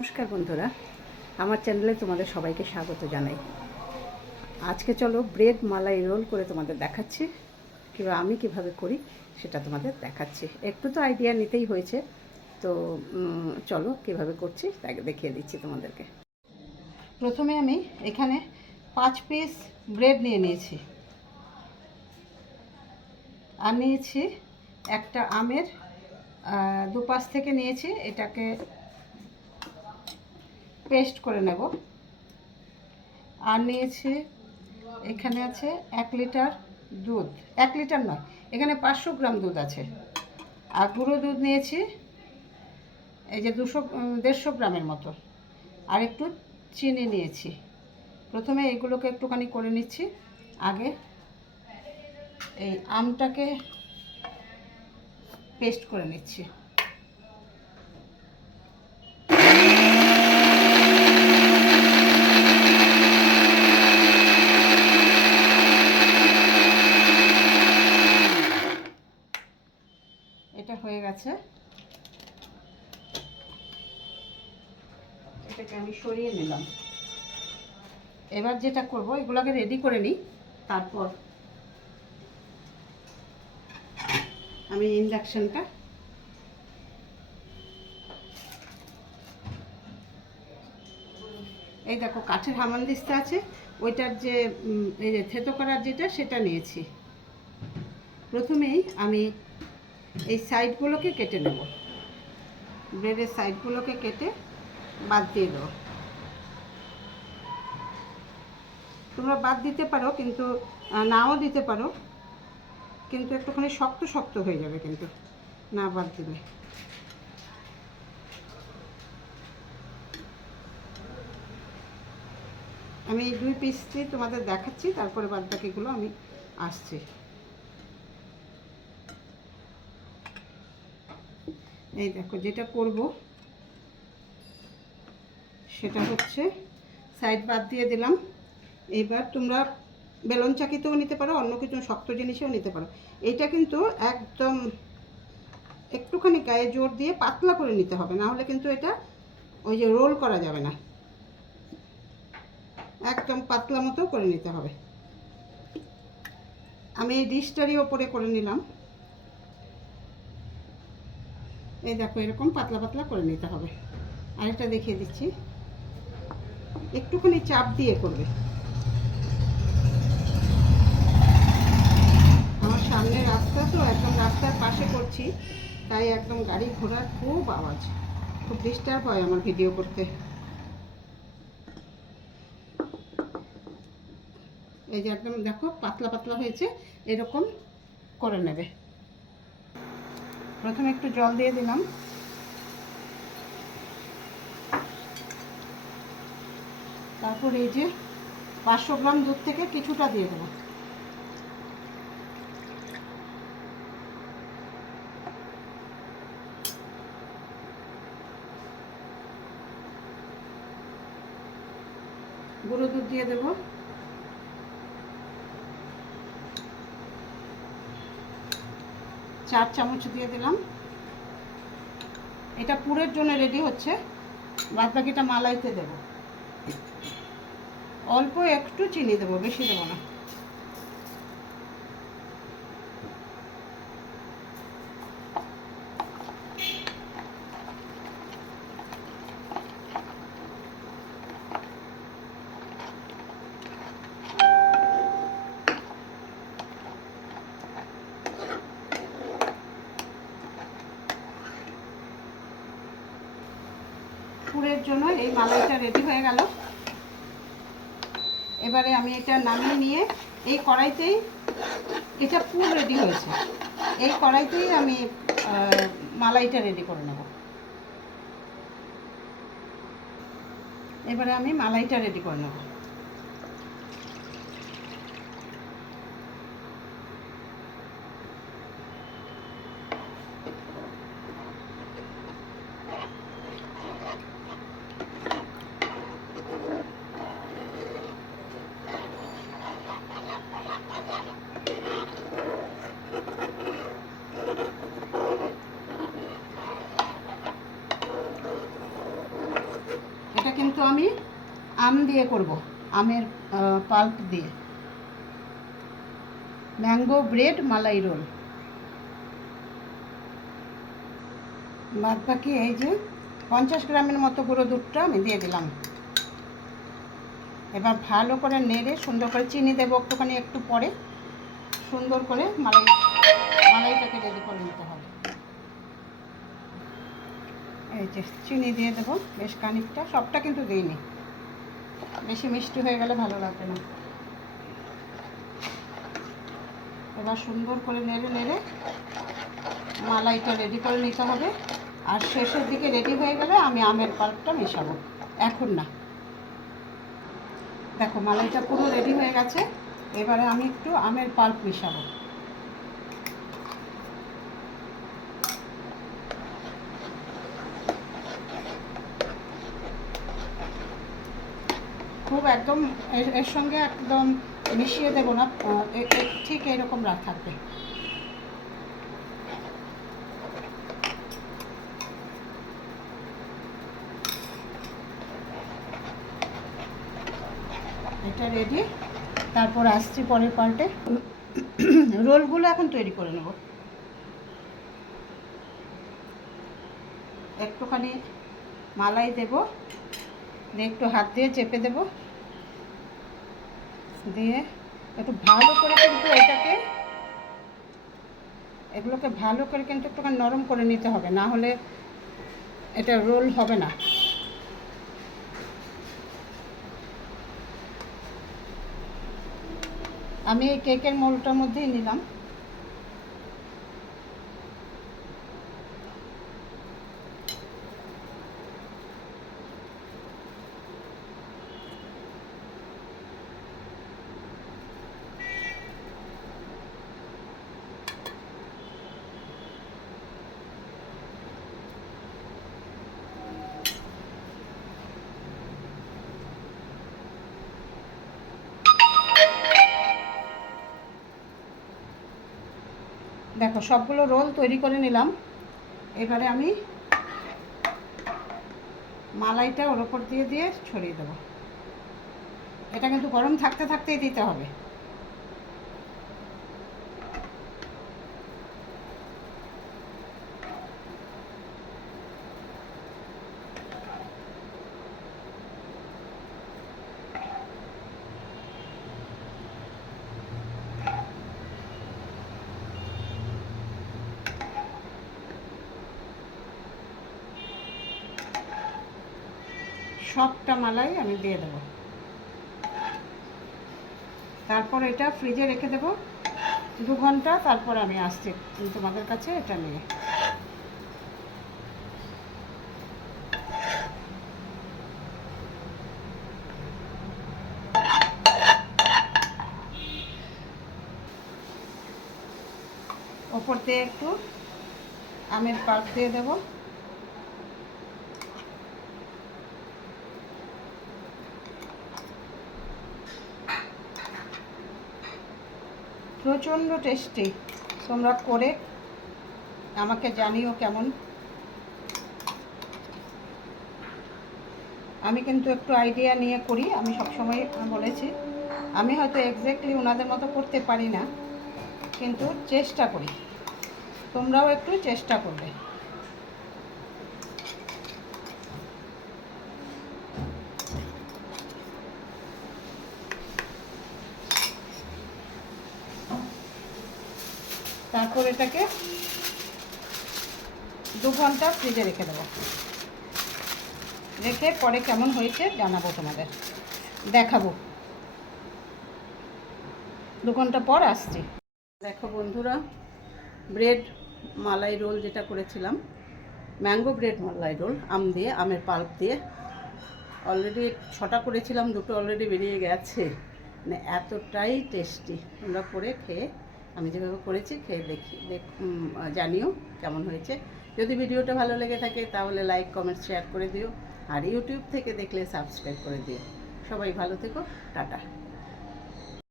নমস্কার বন্ধুরা, আমার চ্যানেলে তোমাদের সবাইকে স্বাগত জানাই। আজকে চলো ব্রেড মালাই রোল করে তোমাদের দেখাচ্ছি। আমি কিভাবে করি সেটা তোমাদের দেখাচ্ছি। একটু তো আইডিয়া নিতেই হয়েছে, তো চলো কিভাবে করছি তাকে দেখিয়ে দিচ্ছি তোমাদেরকে। প্রথমে আমি এখানে 5 পিস ব্রেড নিয়ে নিয়েছি, আর নিয়েছি একটা আমের দুপাশ থেকে নিয়েছি, এটাকে পেস্ট করে নেব। আর নিয়েছি এখানে আছে 1 লিটার দুধ, 1 লিটার নয়, এখানে 500 গ্রাম দুধ আছে। আর গুঁড়ো দুধ নিয়েছি এই যে 150 গ্রামের মতো। আর একটু চিনি নিয়েছি। প্রথমে এগুলোকে একটুখানি করে নিচ্ছি। আগে এই আমটাকে পেস্ট করে নিচ্ছি। এটা হয়ে গেছে, এটাকে আমি সরিয়ে নিলাম। এবার যেটা করব, এগুলোকে রেডি করে নিই, তারপর আমি ইন্ডাকশনটা এই দেখো কাঠের হামানদিস্তা আছে, ওইটার যে এই যে থেতো করার যেটা সেটা নিয়েছি। প্রথমেই আমি এই সাইডগুলোকে কেটে নেব, ব্রেডের সাইডগুলোকে কেটে বাদ দিয়ে দেবো। তোমরা বাদ দিতে পারো, কিন্তু নাও দিতে পারো, কিন্তু একটুখানি শক্ত শক্ত হয়ে যাবে কিন্তু না বাদ দিলে। আমি এই 2 পিসটি তোমাদের দেখাচ্ছি, তারপরে বাদ বাকিগুলো আমি আসছি। এই দেখো যেটা করব সেটা হচ্ছে সাইড বাদ দিয়ে দিলাম। এবার তোমরা বেলন চাকিতেও নিতে পারো, অন্য কিছু শক্ত জিনিসেও নিতে পারো। এইটা কিন্তু একদম একটুখানি গায়ে জোর দিয়ে পাতলা করে নিতে হবে, না হলে কিন্তু এটা ওই যে রোল করা যাবে না। একদম পাতলা মতো করে নিতে হবে। আমি এই ডিশটারই ওপরে করে নিলাম। এই দেখো এরকম পাতলা পাতলা করে নিতে হবে। আরেকটা দেখিয়ে দিচ্ছি, একটুখানি চাপ দিয়ে করবে। আমার সামনে রাস্তা, তো একদম রাস্তার পাশে করছি, তাই একদম গাড়ি ঘোড়ার খুব আওয়াজ, খুব ডিস্টার্ব হয় আমার ভিডিও করতে। এই যে একদম দেখো পাতলা পাতলা হয়েছে, এরকম করে নেবে। প্রথমে একটু জল দিয়ে দিলাম, তারপর এই যে 500 গ্রাম দুধ থেকে কিছুটা দিয়ে দেবো। গুঁড়ো দুধ দিয়ে দেবো, 4 চামচ দিয়ে দিলাম। এটা পুরের জন্য রেডি হচ্ছে, বাদ বাকিটা মালাইতে দেব। অল্প একটু চিনি দেবো, বেশি দেবো না। পুরের জন্য এই মালাইটা রেডি হয়ে গেল। এবারে আমি এটা নামিয়ে নিয়ে এই কড়াইতেই, এটা পুর রেডি হয়েছে, এই কড়াইতেই আমি মালাইটা রেডি করে নেব। এবারে আমি মালাইটা রেডি করে নেব। কিন্তু আমি আম দিয়ে করব, আমের পাল্প দিয়ে। ম্যাঙ্গো ব্রেড মালাই রোল। বাদ বাকি এই যে 50 গ্রামের মতো গুঁড়ো দুধটা আমি দিয়ে দিলাম। এবার ভালো করে নেড়ে সুন্দর করে চিনি দেবো একটুখানি, একটু পরে সুন্দর করে মালাইটাকে রেডি করে নিতে হবে। এই যে চিনি দিয়ে দেবো বেশ খানিকটা, সবটা কিন্তু দিইনি, বেশি মিষ্টি হয়ে গেলে ভালো লাগবে না। এবার সুন্দর করে নেড়ে নেড়ে মালাইটা রেডি করে নিতে হবে। আর শেষের দিকে রেডি হয়ে গেলে আমি আমের পাল্পটা মেশাবো, এখন না। দেখো মালাইটা পুরো রেডি হয়ে গেছে, এবারে আমি একটু আমের পাল্প মেশাবো। খুব একদম এর সঙ্গে একদম মিশিয়ে দেবো না, ঠিক এরকম থাকবে। এটা রেডি। তারপর আসছি পরের পার্টে। রোলগুলো এখন তৈরি করে নেব। একটুখানি মালাই দেব, দিয়ে একটু হাত দিয়ে চেপে দেব, দিয়ে একটু ভালো করে কিন্তু এগুলোকে ভালো করে কিন্তু একটুখানি নরম করে নিতে হবে, না হলে এটা রোল হবে না। আমি এই কেকের মোলটার মধ্যেই নিলাম। দেখো সবগুলো রোল তৈরি করে নিলাম। এবারে আমি মালাইটা ওর ওপর দিয়ে দিয়ে ছড়িয়ে দেবো। এটা কিন্তু গরম থাকতে থাকতেই দিতে হবে। সবটা মালাই আমি দিয়ে দেবো। তারপর এটা ফ্রিজে রেখে দেবো 2 ঘন্টা। তারপর আমি আসছি তোমাদের কাছে এটা নিয়ে। ওপর দিয়ে একটু আমের পাল্প দিয়ে দেবো। প্রচণ্ড টেস্টি, তোমরা করে আমাকে জানিও কেমন। আমি কিন্তু একটু আইডিয়া নিয়ে করি, আমি সবসময় বলেছি আমি হয়তো এক্স্যাক্টলি ওনাদের মতো করতে পারি না, কিন্তু চেষ্টা করি। তোমরাও একটু চেষ্টা করবে। তারপর এটাকে 2 ঘন্টা ফ্রিজে রেখে দেবো। রেখে পরে কেমন হয়েছে জানাবো, তোমাদের দেখাবো। 2 ঘন্টা পর আসছি। দেখো বন্ধুরা, ব্রেড মালাই রোল যেটা করেছিলাম, ম্যাঙ্গো ব্রেড মালাই রোল আম দিয়ে, আমের পাল্প দিয়ে, অলরেডি 6টা করেছিলাম, 2টো অলরেডি বেরিয়ে গেছে। মানে এতটাই টেস্টি। তোমরা করে খেয়ে, আমি যেভাবে করেছি খেয়ে জানিও কেমন হয়েছে। যদি ভিডিওটা ভালো লেগে থাকে তাহলে লাইক কমেন্ট শেয়ার করে দিও, আর ইউটিউব থেকে দেখলে সাবস্ক্রাইব করে দিও। সবাই ভালো থেকো, টাটা।